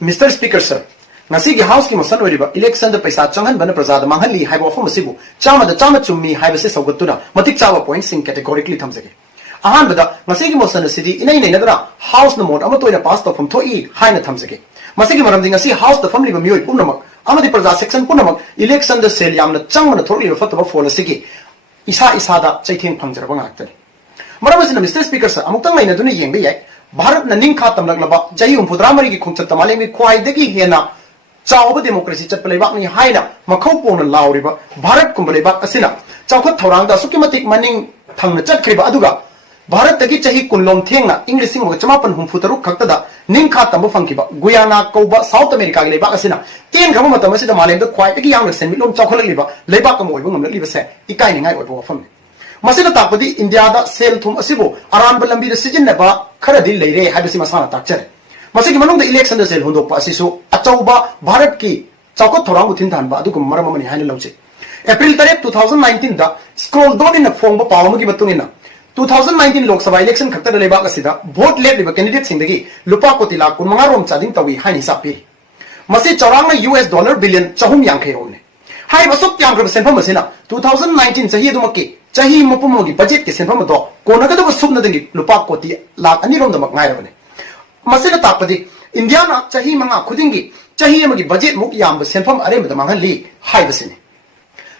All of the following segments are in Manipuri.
Mr. Speaker, sir. Nasi House ki motion oriba election the paisa changhanbana prajada manghalli haiba ofam asibu chama chummi haiba se saugatuna matik chawa points sing categorically thamjage. Ahan bada nasi ki motion asidi inai nei nadra house na mod amato ina pass to from thoi haina thamjage. Masi ki maram ngasi house the family ba mioi punamak amadi praja section punamak election the sel yamna changmana thorli fataba fol asigi isa da chaitheng phangjaraba ngaktani. Maram asina Mr. Speaker, sir amukta mai na duni yengbe yai Bharat na ningkha tamlaklaba jahi umpudramari ki khongchat tamale mi khwaidagi hena Chawba democracy chat palebak ni haina makhau pona lauriba Bharat kumbalebak asina chawkhat thorangda sukimatik maning thangna chatkriba aduga Bharat tagi chahi kunlom thengna English sing chamapan humfutaruk khaktada ningkha tamba fangkiba Guyana koba South America gi lebak asina ten khama matam asida malemda khwaidagi yangna senmitlom chawkhalaliba lebak kam oibu ngamliba se ikai ningai oibu wafam masina takpadi India da sel thum asibo aranba lambi da sijinaba kharadi leire habisi masana takchare Masih gimana untuk election dah sel untuk pas isu acau ba Bharat ki cakot orang butin tan ba, aduh kemarin mana ni hanya lauje. April 2019 dah scroll down in the form ba pawam ki betul ina. 2019 Lok Sabha election khakta dah lebak asida vote lep lebak candidate sindagi lupa ko tilak kun mengarom cading tawi hanya sapi. Masih corang na US dollar billion cahum yang kaya omne. Hai basuk yang kerja senpam masih na 2019 cahi itu maki cahi maupun magi budget ke senpam itu kona kada basuk na dengi lupa ko tilak ani rom dah mak ngai ramane. Masih tapadi India na cahi manga khudingi cahi amagi budget muk yam senfam are mada manghalli hai basini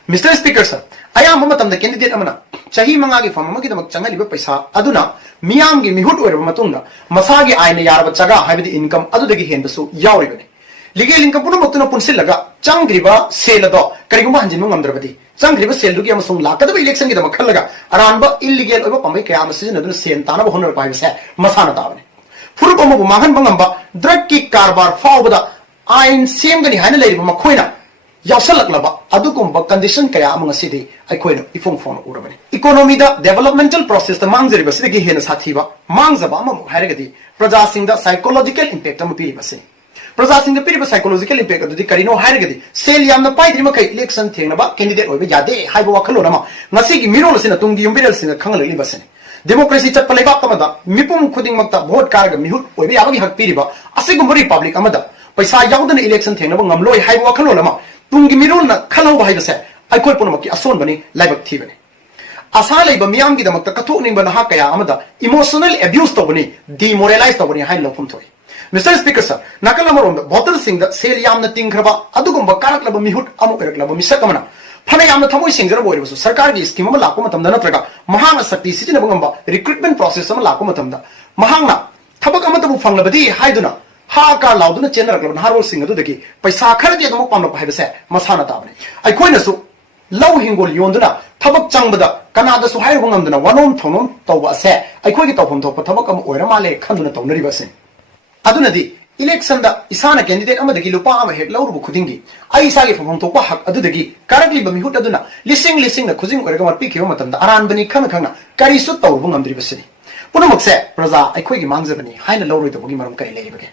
Mr. Speaker, sir ayam matam da candidate amana cahi manga gi fam amagi damak changali ba paisa aduna miyam gi mihut oirba matungna masagi aina yarba chaga haibidi income adudagi hendasu yauribani legal income puna mutuna punsillaga changriba sale ado kariguma hanjinu ngamdrabadi changriba sale dugi amasung lakadaba election gi damak khallaga aranba illegal oiba pambai kaya amasijin aduna sen tanaba honor pai se masana tabani Puru pamu mahan bangamba drug ki karbar fawbada ain sem gani hana leiriba makhoina yausalak laba adukumba condition kaya amang asidi aikhoina ifong phone urabani economy da developmental process da mangjariba sidagi hena sathiba mangjaba amam hairagadi praja singda psychological impact am piri base praja singda piri psychological impact adudi karino hairagadi sel yamna paidri makai election thengna ba candidate oibe yade haiba wakhalo nama ngasi gi mirol sina tunggi yumbiral sina khangalali basene Democracy chat palebak amada mipum khuding makta vote karga mihut oibe yabagi hak piriba asigum republic amada paisa yaudana election thengnaba ngamloi haibu wakhalo lama tungi mirol na khalau ba haibase aikoi punamaki ason bani laibak thibani asa leiba miyam gi damakta kathok ning bana hakaya amada emotional abuse to bani demoralize to bani hain lofum thoi Mr. Speaker, sir nakala marom bottle sing da sel yamna tingkraba adugumba karaklaba mihut amu eraklaba misakamana Phana yamna thamoi singjara boiribasu sarkar gi scheme ama lakpa matamda natraga mahanga sakti sijina bangamba recruitment process ama lakpa matamda mahanga thabak ama tabu fanglabadi haiduna ha ka lauduna chenaraklaba harol sing adu deki paisa kharadi adum pamna haibase masana tabani ai koina su law hingol yonduna thabak changbada kanada su hairu ngamduna wanom thonom tawba se ai koi gi tawphom thokpa thabak ama oira male khanduna tawnari base adunadi election da isana candidate amadagi lupa ama het lawru khudingi ai isagi phom thokpa hak adudagi karakli bami hut aduna lising na khujing orega mar pikhiba matamda aran bani khana kari su tawru ngamdri basini punamakse praja aikoi gi mangjabani haina lawroi tawgi maram kari leibage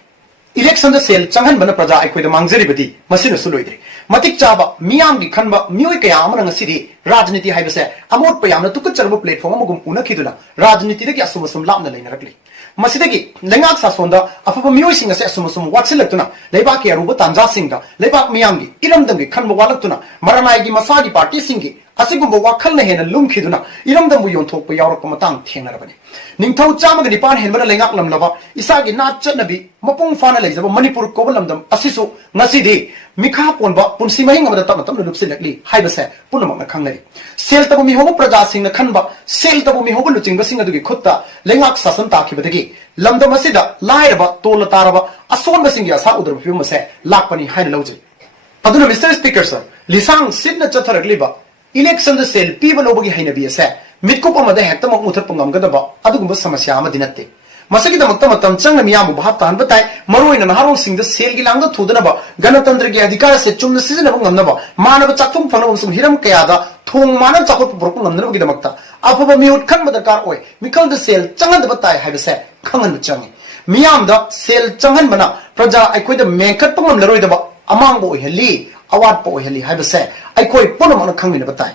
election da sel changhanbana praja aikoi da mangjari masina suloidri matik chaba miyam gi khanba mioi kaya amana ngasidi rajniti haibase amot payamna tukut charba platform amagum unakhiduna rajniti da gi asum lamna leinarakli Masidagi lengak sasonda afaba mioi singa se asum watsilakuna leibak ki aruba tanja singa leibak miyamgi iramdangi khanba walaktuna maranai gi masagi party singi asigumba wakhalna hena lumkhiduna iramdambu yonthokpa yawrakpa matang thengnarabani ningthau chamaga nipan henbana lengak lamlaba isagi nachanabi mapung fana leijaba manipur kobalamdam asisu ngasidi mikha ponba punsi mahing amada tamatam lupsilakli haibase punamakna khangnari sel tabu mi hobo praja singna khanba sel tabu mi hobo luchingba singa dugi khutta lengak sasan takhibadagi lamdam asida lairaba tola taraba asonba singi asa udrab phimase lakpani haina lawje aduna Mr. Speaker, sir lisang sidna chatharakliba election the sel people obagi haina bi ase mitkup amada hekta mak muthar pangam gadaba adugumba samasya ama dinatte masagi damakta matam changna miyam bahap tan batai maroina naharol sing the sel gi langda thudana ganatantra gi adhikar se chumna sizna ngamna ba manaba chakthum phana sum hiram kayada thong mana chakot burku ngamna gi damakta afaba miut khan badakar oi mikal the sel changan da batai haibase khangan changi miyam da sel changan bana praja aikoi da mengkat pangam laroi da ba amang bo heli awat bo heli haibase aikoi punamana khangmina batai